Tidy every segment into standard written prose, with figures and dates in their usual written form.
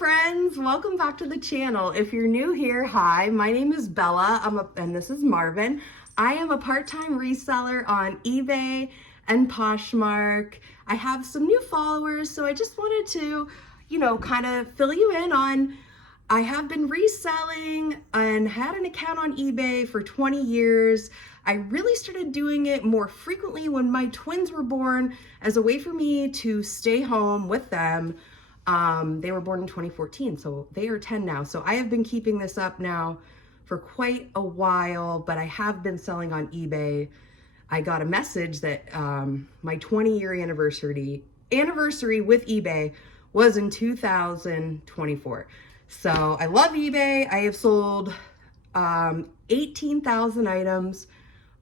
friends, welcome back to the channel. If you're new here, hi, my name is Bella, and this is Marvin. I am a part-time reseller on eBay and Poshmark. I have some new followers, so I just wanted to, kind of fill you in on, I have been reselling and had an account on eBay for 20 years. I really started doing it more frequently when my twins were born as a way for me to stay home with them. They were born in 2014, so they are 10 now. So I have been keeping this up now for quite a while, but I have been selling on eBay. I got a message that my 20-year anniversary with eBay was in 2024. So I love eBay. I have sold 18,000 items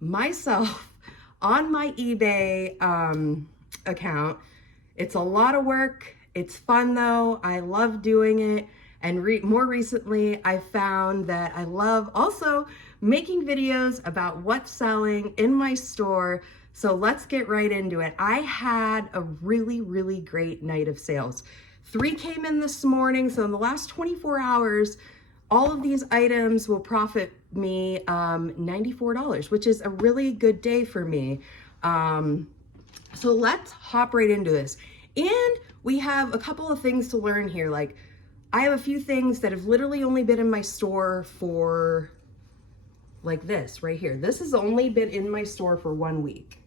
myself on my eBay account. It's a lot of work. It's fun though. I love doing it. And more recently, I found that I love also making videos about what's selling in my store. So let's get right into it. I had a really, really great night of sales. 3 came in this morning. So in the last 24 hours, all of these items will profit me $94, which is a really good day for me. So let's hop right into this. And we have a couple of things to learn here. Like, I have a few things that have literally only been in my store for, like this right here. This has only been in my store for 1 week.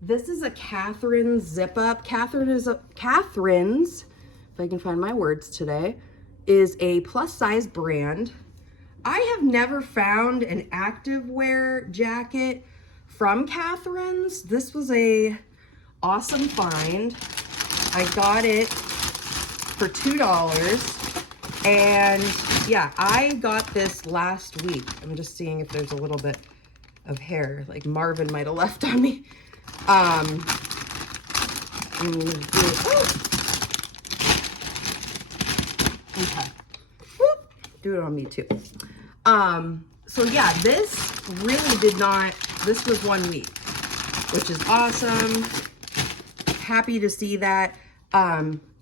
This is a Catherine's zip up. Catherine's, if I can find my words today, is a plus size brand. I have never found an activewear jacket from Catherine's. This was a awesome find. I got it for $2, and yeah, I got this last week. I'm just seeing if there's a little bit of hair like Marvin might have left on me. Okay. Whoop. Do it on me too. So yeah, this really this was 1 week, which is awesome. Happy to see that.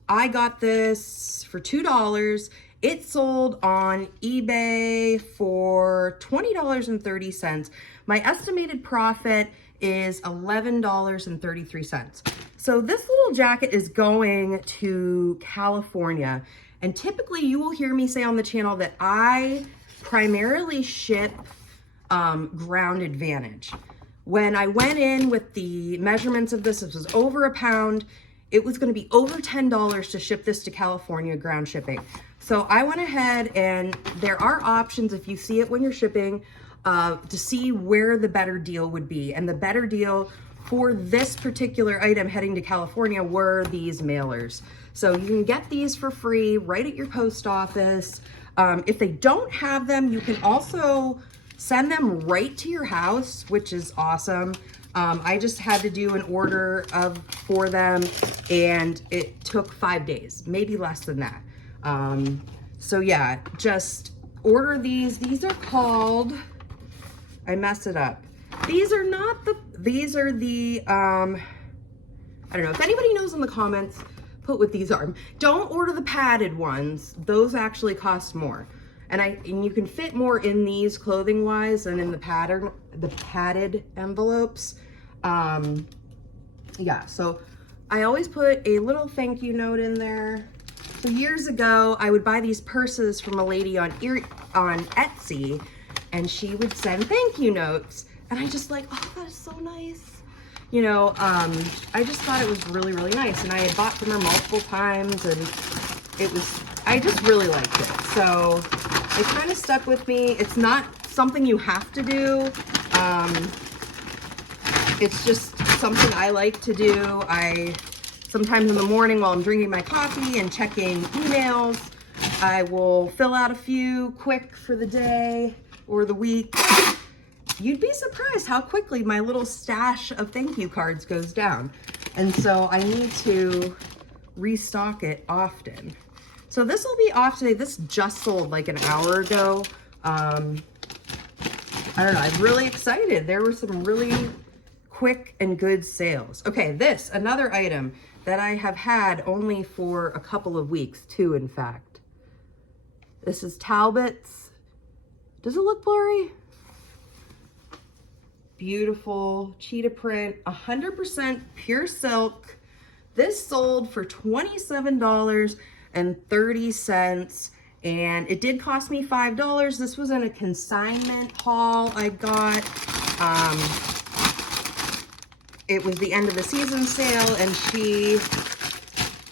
I got this for $2. It sold on eBay for $20.30. My estimated profit is $11.33. So this little jacket is going to California. And typically you will hear me say on the channel that I primarily ship Ground Advantage. When I went in with the measurements of this was over a pound. It was going to be over $10 to ship this to California ground shipping. So I went ahead, and there are options if you see it when you're shipping to see where the better deal would be. And the better deal for this particular item heading to California were these mailers. So you can get these for free right at your post office. If they don't have them, you can also send them right to your house, which is awesome. I just had to do an order for them, and it took 5 days, maybe less than that. So yeah, just order these. These are called, I mess it up. These are the, I don't know, if anybody knows in the comments, put what these are. Don't order the padded ones. Those actually cost more. And you can fit more in these clothing wise than in the padded envelopes. Yeah, so I always put a little thank you note in there. So years ago, I would buy these purses from a lady on Etsy, and she would send thank you notes. And I just like, oh, that is so nice. I just thought it was really, really nice. And I had bought from her multiple times, and I just really liked it. So it kind of stuck with me. It's not something you have to do. It's just something I like to do. Sometimes in the morning while I'm drinking my coffee and checking emails, I will fill out a few quick for the day or the week. You'd be surprised how quickly my little stash of thank you cards goes down. And so I need to restock it often. So this will be off today. This just sold like an hour ago. I don't know, I'm really excited. There were some really quick and good sales. Okay, this, another item that I have had only for a couple of weeks, 2 in fact. This is Talbot's. Does it look blurry? Beautiful cheetah print, 100% pure silk. This sold for $27.30, and it did cost me $5. This was in a consignment haul I got. It was the end of the season sale, and she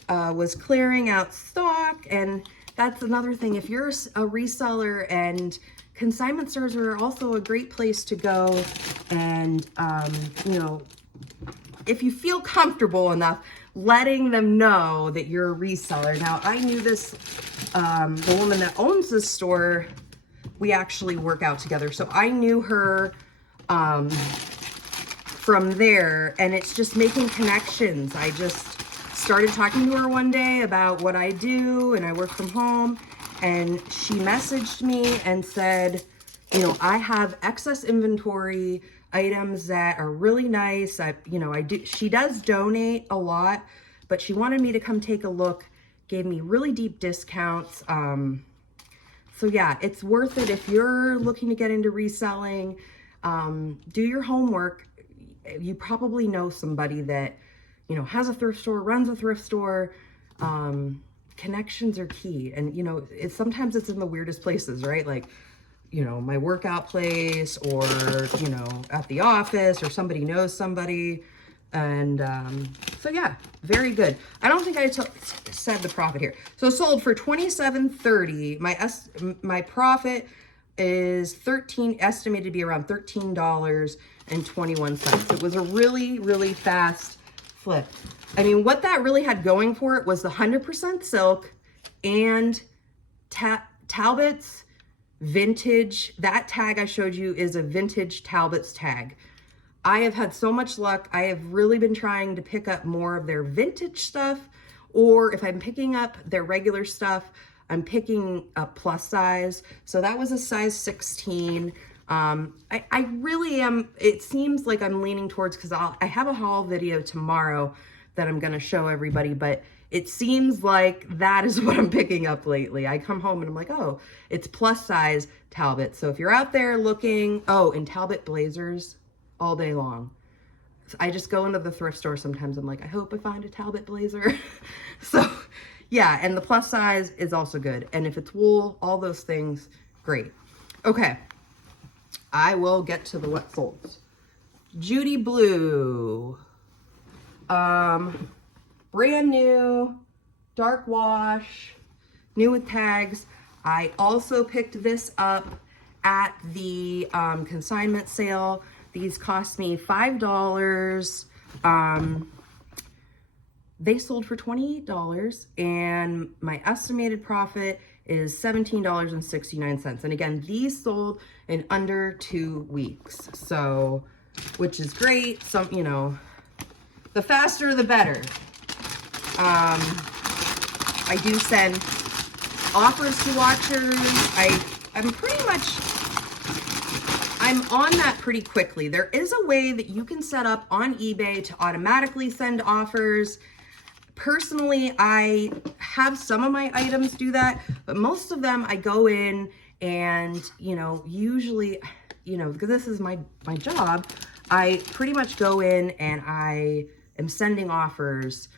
was clearing out stock, and that's another thing. If you're a reseller, and consignment stores are also a great place to go, and you know, if you feel comfortable enough letting them know that you're a reseller. Now, I knew this, the woman that owns this store, we actually work out together, so I knew her from there, and it's just making connections. I just started talking to her one day about what I do, and I work from home, and she messaged me and said, you know, I have excess inventory, items that are really nice. She does donate a lot, but she wanted me to come take a look, gave me really deep discounts. So yeah, it's worth it if you're looking to get into reselling. Do your homework. You probably know somebody that, you know, has a thrift store, runs a thrift store. Connections are key. And, you know, sometimes it's in the weirdest places, right? Like, you know, my workout place, or, you know, at the office, or somebody knows somebody. And so yeah, very good. I don't think I said the profit here. So it sold for $27.30. My profit is estimated to be around $13.21. It was a really, really fast flip. I mean, what that really had going for it was the 100% silk and Talbot's vintage. That tag I showed you is a vintage Talbot's tag. I have had so much luck. I have really been trying to pick up more of their vintage stuff, or if I'm picking up their regular stuff, I'm picking up plus size. So that was a size 16. I really am, it seems like I'm leaning towards, because I have a haul video tomorrow that I'm going to show everybody, but it seems like that is what I'm picking up lately. I come home and I'm like, oh, it's plus size Talbot. So if you're out there looking, oh, and Talbot blazers all day long. So I just go into the thrift store sometimes. I'm like, I hope I find a Talbot blazer. So yeah, and the plus size is also good. And if it's wool, all those things, great. Okay, I will get to the what solds. Judy Blue. Brand new, dark wash, new with tags. I also picked this up at the consignment sale. These cost me $5. They sold for $28, and my estimated profit is $17.69. And again, these sold in under 2 weeks. So, which is great. Some, you know, the faster the better. I do send offers to watchers. I'm on that pretty quickly. There is a way that you can set up on eBay to automatically send offers. Personally, I have some of my items do that, but most of them I go in and, you know, usually, you know, because this is my job, I pretty much go in and I am sending offers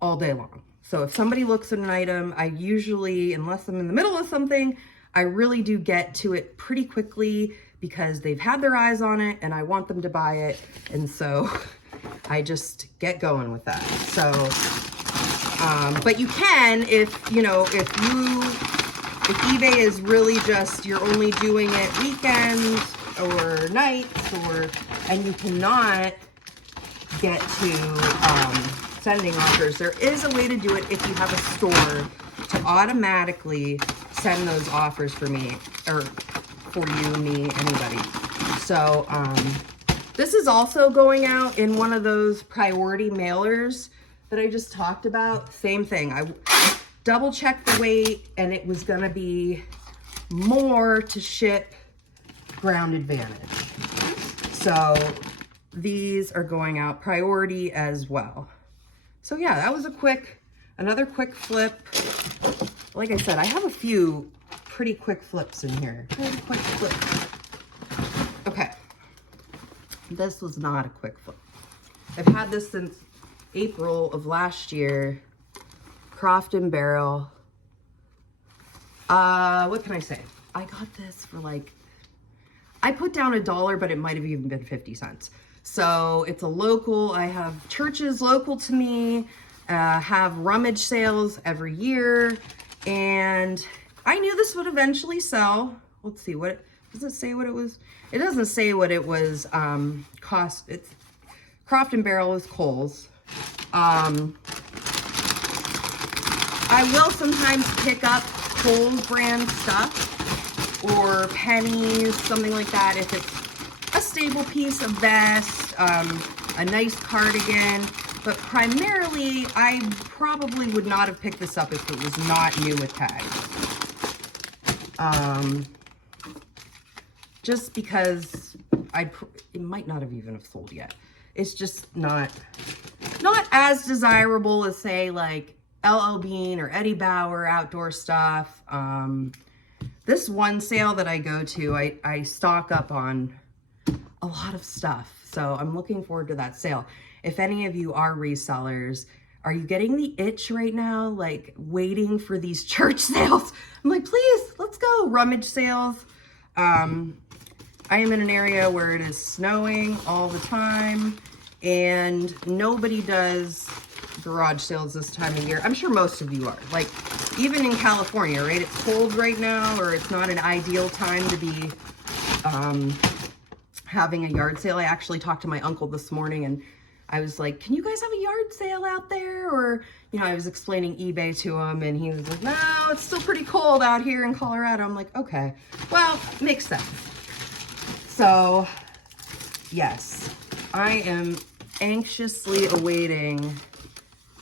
all day long. So if somebody looks at an item, I usually, unless I'm in the middle of something, I really do get to it pretty quickly because they've had their eyes on it and I want them to buy it. And so I just get going with that. So, but you can, if eBay is really just, you're only doing it weekends or nights, and you cannot get to sending offers, there is a way to do it if you have a store to automatically send those offers for me, or for you, me, anybody. So this is also going out in one of those priority mailers that I just talked about. Same thing. I double checked the weight, and it was going to be more to ship Ground Advantage. So these are going out priority as well. So yeah, that was another quick flip. Like I said, I have a few pretty quick flips in here. Pretty quick flip. Okay. This was not a quick flip. I've had this since April of last year. Croft and Barrel. What can I say? I got this for like, I put down $1, but it might have even been 50 cents. So it's a local, I have churches local to me, have rummage sales every year. And I knew this would eventually sell. Let's see, does it say what it was? It doesn't say what it was cost. It's Croft and Barrel is Kohl's. I will sometimes pick up Kohl's brand stuff or pennies, something like that, if it's a stable piece of vest, a nice cardigan. But primarily, I probably would not have picked this up if it was not new with tags. Just because it might not have even have sold yet. It's just not as desirable as, say, like LL Bean or Eddie Bauer outdoor stuff. This one sale that I go to, I stock up on a lot of stuff. So I'm looking forward to that sale. If any of you are resellers, are you getting the itch right now? Like waiting for these church sales? I'm like, please, let's go. Rummage sales. I am in an area where it is snowing all the time and nobody does garage sales this time of year. I'm sure most of you are. Like, even in California, right? It's cold right now, or it's not an ideal time to be having a yard sale. I actually talked to my uncle this morning and I was like, can you guys have a yard sale out there? Or, you know, I was explaining eBay to him and he was like, no, it's still pretty cold out here in Colorado. I'm like, okay, well, makes sense. So, yes, I am anxiously awaiting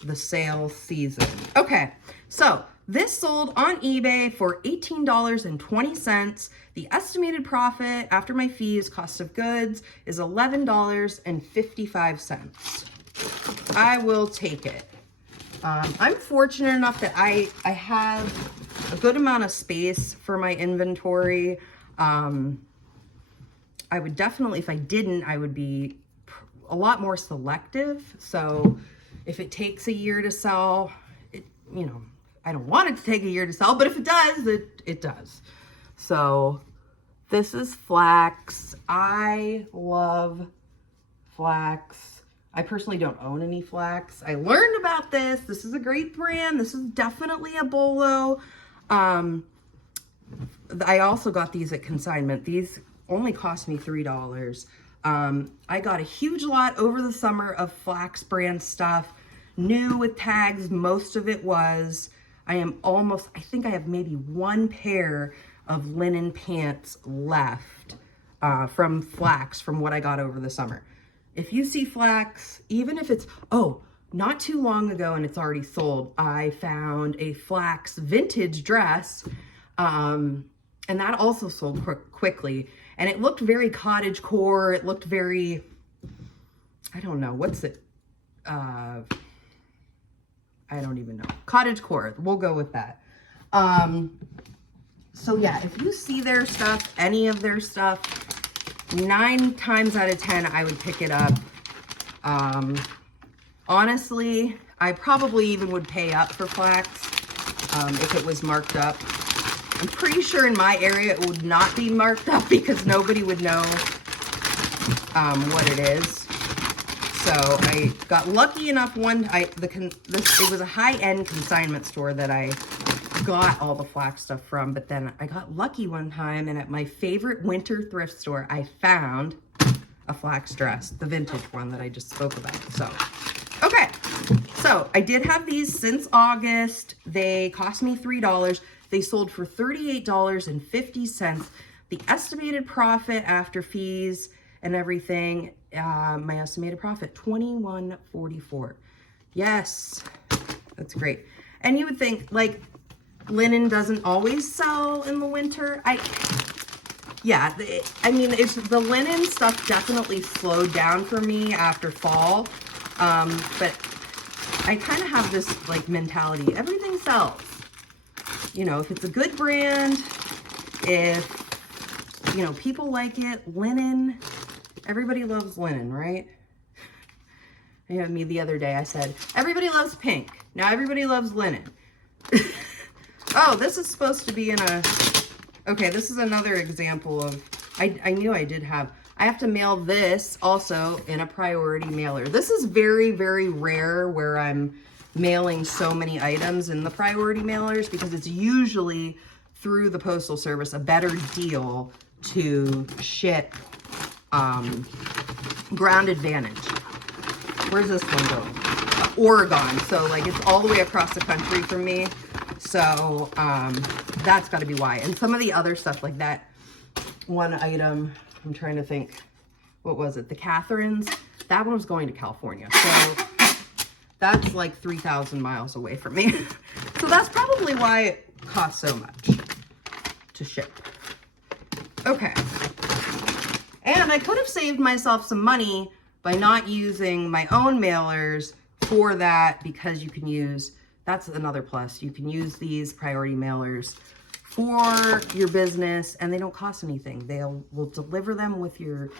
the sale season. Okay, so this sold on eBay for $18.20. The estimated profit after my fees, cost of goods, is $11.55. I will take it. I'm fortunate enough that I have a good amount of space for my inventory. I would definitely, if I didn't, I would be a lot more selective. So if it takes a year to sell, you know, I don't want it to take a year to sell, but if it does, it does. So this is flax. I love flax. I personally don't own any flax. I learned about this. This is a great brand. This is definitely a bolo. I also got these at consignment. These only cost me $3. I got a huge lot over the summer of flax brand stuff. New with tags, most of it was. I think I have maybe one pair of linen pants left from flax from what I got over the summer. If you see flax, even if it's, not too long ago and it's already sold, I found a flax vintage dress and that also sold quickly. And it looked very cottagecore. It looked very, I don't know, what's it? I don't even know. Cottagecore, we'll go with that. So yeah, if you see their stuff, any of their stuff, 9 times out of 10, I would pick it up. Honestly, I probably even would pay up for flax if it was marked up. I'm pretty sure in my area it would not be marked up because nobody would know what it is. So I got lucky enough it was a high-end consignment store that I got all the flax stuff from, but then I got lucky one time and at my favorite winter thrift store, I found a flax dress, the vintage one that I just spoke about. So, okay. So I did have these since August. They cost me $3. They sold for $38.50. The estimated profit after fees and everything, my estimated profit, $21.44. Yes, that's great. And you would think, like, linen doesn't always sell in the winter. yeah, I mean, it's the linen stuff definitely slowed down for me after fall. But I kind of have this like mentality, everything sells. You know, if it's a good brand, if, you know, people like it, linen, everybody loves linen, right? I had me the other day, I said, everybody loves pink. Now everybody loves linen. Oh, this is supposed to be in a, okay, this is another example of, I knew I did have, I have to mail this also in a priority mailer. This is very, very rare where I'm mailing so many items in the priority mailers because it's usually through the Postal Service a better deal to ship Ground Advantage. Where's this one going? Oregon. So like it's all the way across the country from me. So that's got to be why. And some of the other stuff like that one item, I'm trying to think, what was it? The Catherines, that one was going to California. So that's like 3,000 miles away from me. So that's probably why it costs so much to ship. Okay. And I could have saved myself some money by not using my own mailers for that, because you can use, that's another plus, you can use these priority mailers for your business and they don't cost anything. Will deliver them with your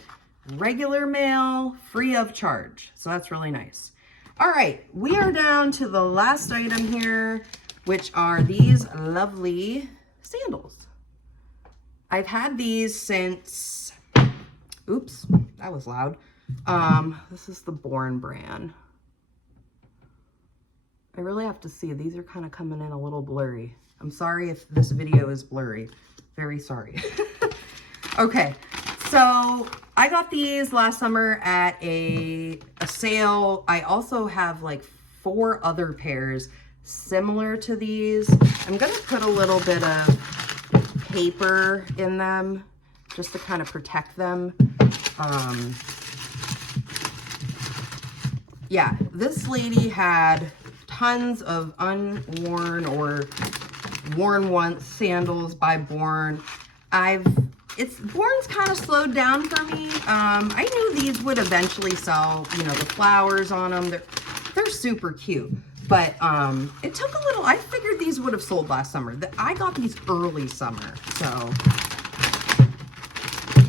regular mail free of charge. So that's really nice. All right, we are down to the last item here, which are these lovely sandals. I've had these since, oops, that was loud. This is the Born brand. I really have to see, these are kind of coming in a little blurry. I'm sorry if this video is blurry. Very sorry. Okay, so I got these last summer at a sale. I also have like 4 other pairs similar to these. I'm gonna put a little bit of paper in them just to kind of protect them. Yeah, this lady had tons of unworn or worn once sandals by Born. Born's kind of slowed down for me. I knew these would eventually sell, you know, the flowers on them. They're super cute, but it took a little, I figured these would have sold last summer. I got these early summer, so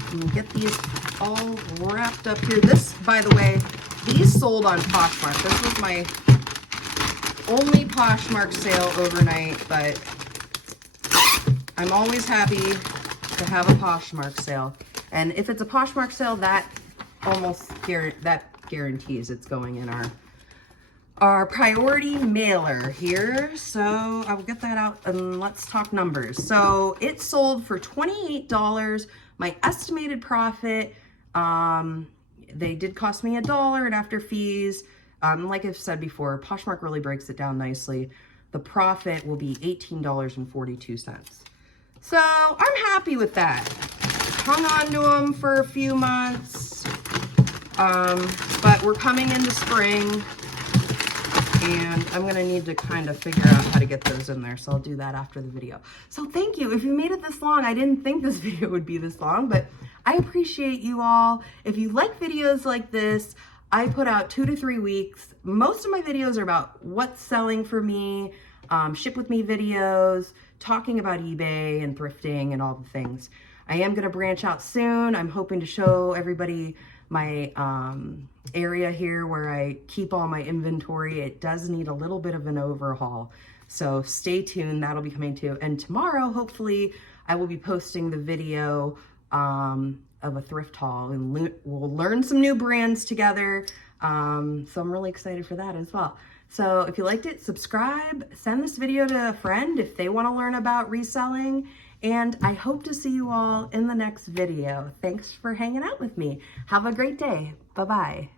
I'm gonna get these all wrapped up here. This, by the way, these sold on Poshmark. This was my only Poshmark sale overnight, but I'm always happy to have a Poshmark sale. And if it's a Poshmark sale, that guarantees it's going in our priority mailer here. So I will get that out and let's talk numbers. So it sold for $28. My estimated profit, they did cost me $1, and after fees, like I've said before, Poshmark really breaks it down nicely. The profit will be $18.42. So I'm happy with that. Hung on to them for a few months, but we're coming into spring, and I'm gonna need to kind of figure out how to get those in there. So I'll do that after the video. So thank you. If you made it this long, I didn't think this video would be this long, but I appreciate you all. If you like videos like this, I put out 2 to 3 weeks. Most of my videos are about what's selling for me, ship with me videos, talking about eBay and thrifting and all the things. I am gonna branch out soon. I'm hoping to show everybody my area here where I keep all my inventory. It does need a little bit of an overhaul. So stay tuned, that'll be coming too. And tomorrow, hopefully, I will be posting the video of a thrift haul, and we'll learn some new brands together. So I'm really excited for that as well. So if you liked it, subscribe, send this video to a friend if they want to learn about reselling, and I hope to see you all in the next video. Thanks for hanging out with me. Have a great day. Bye-bye.